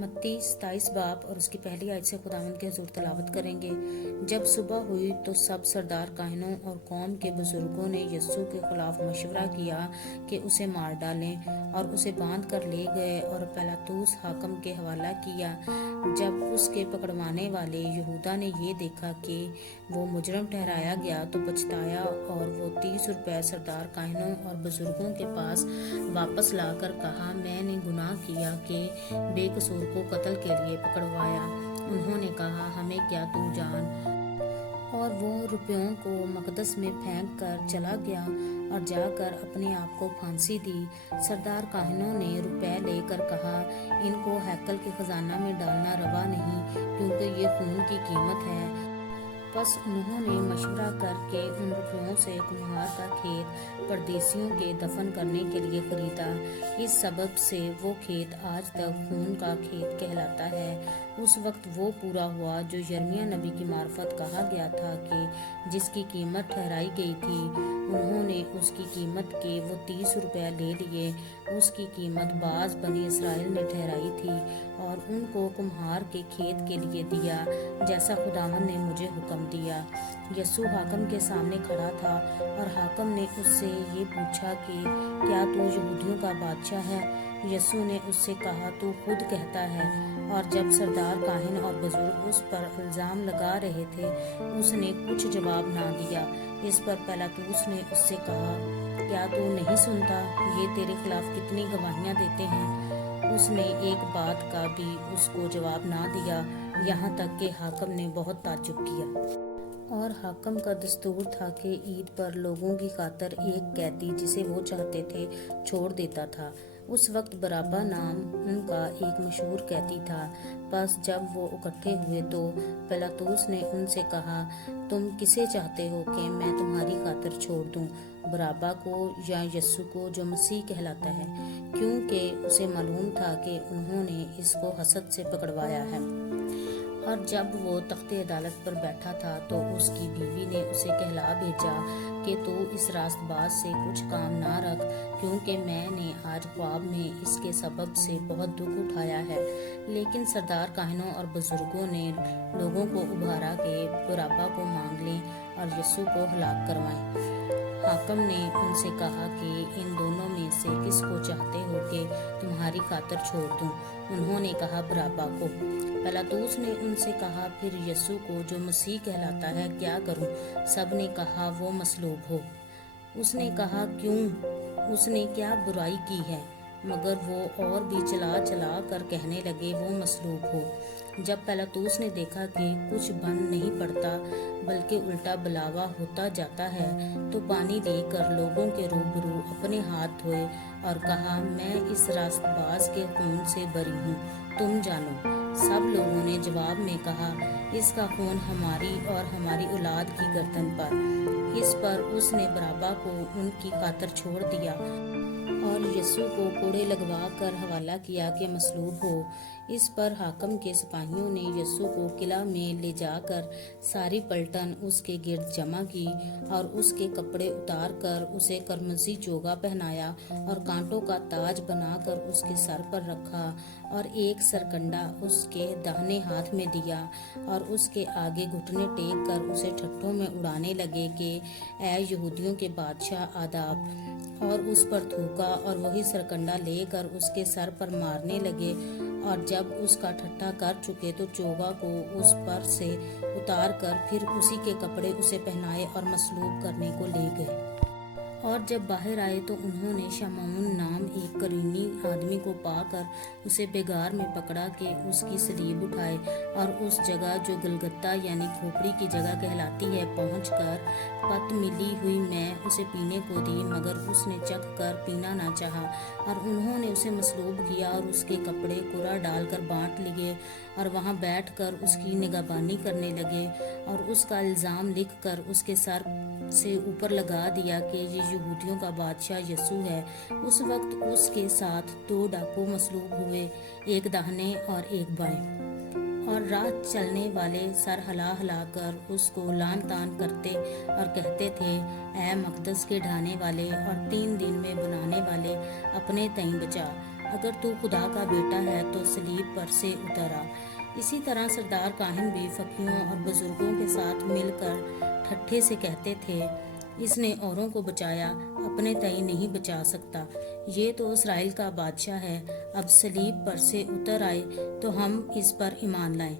मत्ती 27 बाब और उसकी पहली आयत से खुदावंद के हुजूर तलावत करेंगे। जब सुबह हुई तो सब सरदार काहिनों और कौम के बुजुर्गों ने यस्सु के खिलाफ मशवरा किया कि उसे मार डालें, और उसे बांध कर ले गए और पिलातुस हाकिम के हवाला किया। जब उसके पकड़वाने वाले यहूदा ने ये देखा कि वो मुजरम ठहराया गया तो पछताया, और वो 30 रुपए सरदार काहिनों और बुजुर्गों के पास वापस लाकर कहा, मैंने गुनाह किया कि बेकसूर को कत्ल के लिए पकड़वाया। उन्होंने कहा, हमें क्या तू जान। और वो रुपयों को मकदस में फेंक कर चला गया और जाकर अपने आप को फांसी दी। सरदार काहिनों ने रुपए लेकर कहा, इनको हैकल के खजाना में डालना रवा नहीं, क्योंकि ये खून की कीमत है। बस उन्होंने मशवरा करके उन रुपयों से कुम्हार का खेत परदेसियों के दफन करने के लिए खरीदा। इस सबब से वो खेत आज तक खून का खेत कहलाता है। उस वक्त वो पूरा हुआ जो यिर्मयाह नबी की मार्फत कहा गया था कि जिसकी कीमत ठहराई गई थी, उन्होंने उसकी कीमत के वो 30 रुपए ले लिए। उसकी कीमत बाज बनी इसराइल ने ठहराई थी और उनको कुम्हार के खेत के लिए दिया, जैसा खुदावंद ने मुझे हुक्म दिया। यस्सु हाकिम के सामने खड़ा था और हाकिम ने उससे ये पूछा कि क्या तू यहूदियों का बादशाह है? यस्सु ने उससे कहा, तू खुद कहता है। और जब सरदार काहिन और बुजुर्ग उस पर इल्जाम लगा रहे थे, उसने कुछ जवाब ना दिया। इस पर पिलातुस ने उससे कहा, क्या तू नहीं सुनता? ये तेरे खिलाफ कितनी गवाहियां देते हैं। उसने एक बात का भी उसको जवाब ना दिया, यहाँ तक कि हाकिम ने बहुत ताज्जुब किया। और हाकिम का दस्तूर था कि ईद पर लोगों की खातर एक कैदी जिसे वो चाहते थे छोड़ देता था। उस वक्त बराबा नाम उनका एक मशहूर कैदी था। बस जब वो इकट्ठे हुए तो पिलातुस ने उनसे कहा, तुम किसे चाहते हो कि मैं तुम्हारी खातिर छोड़ दूं, बराबा को या यस्सु को जो मसीह कहलाता है? क्योंकि उसे मालूम था कि उन्होंने इसको हसद से पकड़वाया है। और जब वो तख्ते अदालत पर बैठा था तो उसकी बीवी ने उसे कहला भेजा कि तू इस रास्तबाज से कुछ काम ना रख, क्योंकि मैंने आज ख्वाब में इसके सबब से बहुत दुख उठाया है। लेकिन सरदार काहिनों और बुजुर्गों ने लोगों को उभारा कि बराबा को मांग लें और यस्सु को हलाक करवाएं। हाकिम ने उनसे कहा कि इन दोनों में से किसको चाहते हो कि तुम्हारी खातिर छोड़ दूं? उन्होंने कहा, बराबा को। पिलातुस ने उनसे कहा, फिर यस्सु को जो मसीह कहलाता है क्या करूं? सब ने कहा, वो मसलूब हो। उसने कहा, क्यों? उसने क्या बुराई की है? मगर वो और भी चला चला कर कहने लगे, वो मसलूब हो। जब पिलातुस ने देखा कि कुछ बन नहीं पड़ता बल्कि उल्टा बुलावा होता जाता है, तो पानी लेकर लोगों के रूबरू अपने हाथ धोए और कहा, मैं इस रास्तबाज के खून से बरी हूँ, तुम जानो। सब लोगों ने जवाब में कहा, इसका खून हमारी और हमारी औलाद की गर्दन पर। इस पर उसने बराबा को उनकी खातिर छोड़ दिया और यस्सु को कोड़े लगवा कर हवाला किया कि मसलूब हो। इस पर हाकिम के सिपाहियों ने यस्सु को किला में ले जाकर सारी पलटन उसके गिर्द जमा की और उसके कपड़े उतार कर उसे करमसी चोगा पहनाया और कांटों का ताज बनाकर उसके सर पर रखा और एक सरकंडा उसके दाहिने हाथ में दिया और उसके आगे घुटने टेक कर उसे ठट्ठों में उड़ाने लगे कि ऐ यहूदियों के बादशाह आदाब, और उस पर थूका और वही सरकंडा लेकर उसके सर पर मारने लगे। और जब उसका ठट्ठा कर चुके तो चोगा को उस पर से उतार कर फिर उसी के कपड़े उसे पहनाए और मसलूब करने को ले गए। और जब बाहर आए तो उन्होंने शमऊन नाम एक करीनी आदमी को पाकर उसे बेगार में पकड़ा के उसकी सलीब उठाए और उस जगह जो गलगत्ता यानी खोपड़ी की जगह कहलाती है पहुंचकर पत मिली हुई मैं उसे पीने को दी, मगर उसने चख कर पीना ना चाहा। और उन्होंने उसे मसलूब किया और उसके कपड़े कुरा डालकर बांट लिए और वहां बैठकर उसकी निगहबानी करने लगे और उसका इल्ज़ाम लिख कर उसके सर से ऊपर लगा दिया कि ये यहूदियों का बादशाह यस्सु है। उस वक्त उसके साथ 2 डाकू मसलूब हुए, एक दाहिने और एक बाएं। और राह चलने वाले सर हिला हिला कर उसको लान तान करते और कहते थे, ऐ मकदस के ढाने वाले और 3 दिन में बनाने वाले, अपने तईं बचा। اگر تو خدا کا بیٹا ہے تو صلیب پر سے اتر آ۔ اسی طرح سردار کاہن بھی فقیہوں اور بزرگوں کے ساتھ مل کر ٹھٹھے سے کہتے تھے، اس نے اوروں کو بچایا، اپنے تئیں نہیں بچا سکتا۔ یہ تو اسرائیل کا بادشاہ ہے، اب صلیب پر سے اتر آئے تو ہم اس پر ایمان لائیں۔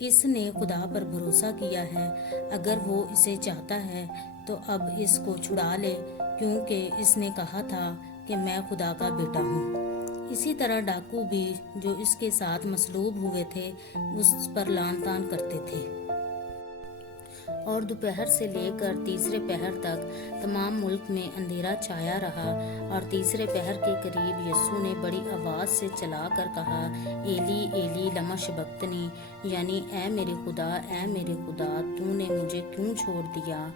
اس نے خدا پر بھروسہ کیا ہے، اگر وہ اسے چاہتا ہے تو اب اس کو چھڑا لے، کیونکہ اس نے کہا تھا کہ میں خدا کا بیٹا ہوں۔ اسی طرح ڈاکو بھی جو اس کے ساتھ مصلوب ہوئے تھے اس پر لعن طعن کرتے تھے۔ اور دوپہر سے لے کر تیسرے پہر تک تمام ملک میں اندھیرا چھایا رہا، اور تیسرے پہر کے قریب یسوع نے بڑی آواز سے چلا کر کہا، ایلی ایلی لما شبقتنی، یعنی اے میرے خدا تو نے مجھے کیوں چھوڑ دیا؟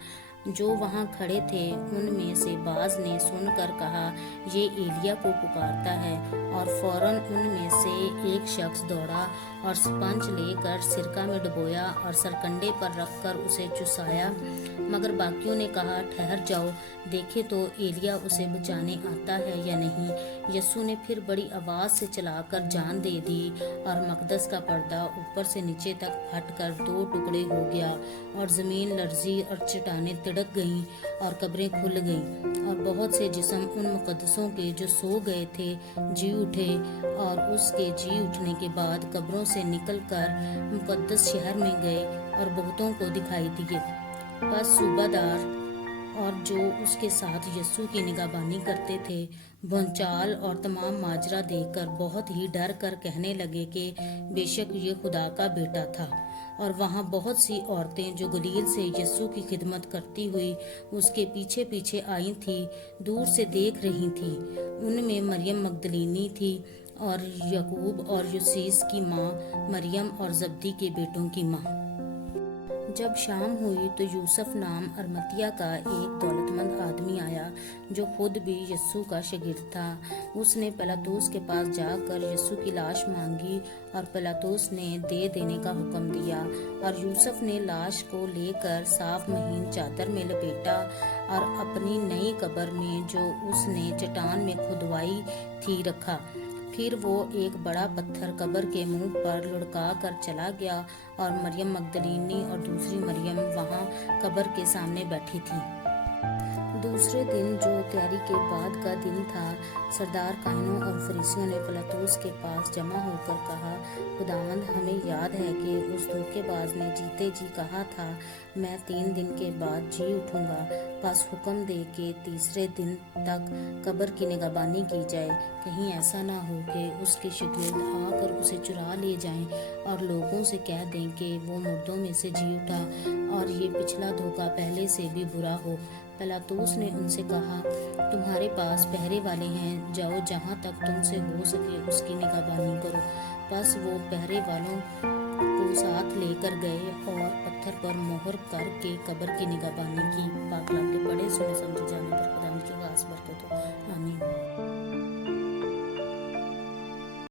جو وہاں کھڑے تھے ان میں سے بعض نے سن کر کہا، یہ ایلیا کو پکارتا ہے، اور فوراً ان میں سے ایک شخص دوڑا اور سپنج لے کر سرکہ میں ڈبویا اور سرکنڈے پر رکھ کر اسے چسایا، مگر باقیوں نے کہا، ٹھہر جاؤ، دیکھے تو ایلیا اسے بچانے آتا ہے یا نہیں۔ یسوع نے پھر بڑی آواز سے چلا کر جان دے دی، اور مقدس کا پردہ اوپر سے نیچے تک پھٹ کر 2 ٹکڑے ہو گیا، اور زمین لرزی اور چٹانیں تڑک گئیں اور قبریں کھل گئیں، اور بہت سے جسم ان مقدسوں کے جو سو گئے تھے جی اٹھے، اور اس کے جی اٹھنے کے بعد قبروں سے نکل کر مقدس شہر میں گئے اور بہتوں کو دکھائی دیے۔ پس صوبہ دار اور جو اس کے ساتھ یسوع کی نگہبانی کرتے تھے بھونچال اور تمام ماجرا دیکھ کر بہت ہی ڈر کر کہنے لگے کہ بے شک یہ خدا کا بیٹا تھا۔ اور وہاں بہت سی عورتیں جو گلیل سے یسوع کی خدمت کرتی ہوئی اس کے پیچھے پیچھے آئی تھیں دور سے دیکھ رہی تھیں۔ ان میں مریم مگدلینی تھی، اور یعقوب اور یوسیس کی ماں مریم، اور زبدی کے بیٹوں کی ماں۔ جب شام ہوئی تو یوسف نام ارمتیہ کا ایک دولت مند آدمی آیا جو خود بھی یسوع کا شاگرد تھا۔ اس نے پیلاطس کے پاس جا کر یسوع کی لاش مانگی، اور پیلاطس نے دے دینے کا حکم دیا، اور یوسف نے لاش کو لے کر صاف مہین چادر میں لپیٹا اور اپنی نئی قبر میں جو اس نے چٹان میں کھودوائی تھی رکھا۔ پھر وہ ایک بڑا پتھر قبر کے منہ پر لڑکا کر چلا گیا، اور مریم مگدلینی اور دوسری مریم وہاں قبر کے سامنے بیٹھی تھی۔ دوسرے دن جو تیاری کے بعد کا دن تھا، سردار کاہنوں اور فریسیوں نے پیلاطس کے پاس جمع ہو کر کہا، خداوند، ہمیں یاد ہے کہ اس دھوکے باز نے جیتے جی کہا تھا، میں 3 دن کے بعد جی اٹھوں گا۔ بس حکم دے کہ تیسرے دن تک قبر کی نگہبانی کی جائے، کہیں ایسا نہ ہو کہ اس کے شاگرد آ کر اسے چرا لے جائیں اور لوگوں سے کہہ دیں کہ وہ مردوں میں سے جی اٹھا، اور یہ پچھلا دھوکہ پہلے سے بھی برا ہو۔ پیلاطس نے ان سے کہا، تمہارے پاس پہرے والے ہیں، جاؤ، جہاں تک تم سے ہو سکے اس کی نگہبانی کرو۔ بس وہ پہرے والوں کو ساتھ لے کر گئے اور پتھر پر مہر کر کے قبر کی نگہبانی کی۔ پاک کلام کے پڑھے سنے سمجھے جانے پر خدا ان کی خاص برکت ہو، آمین۔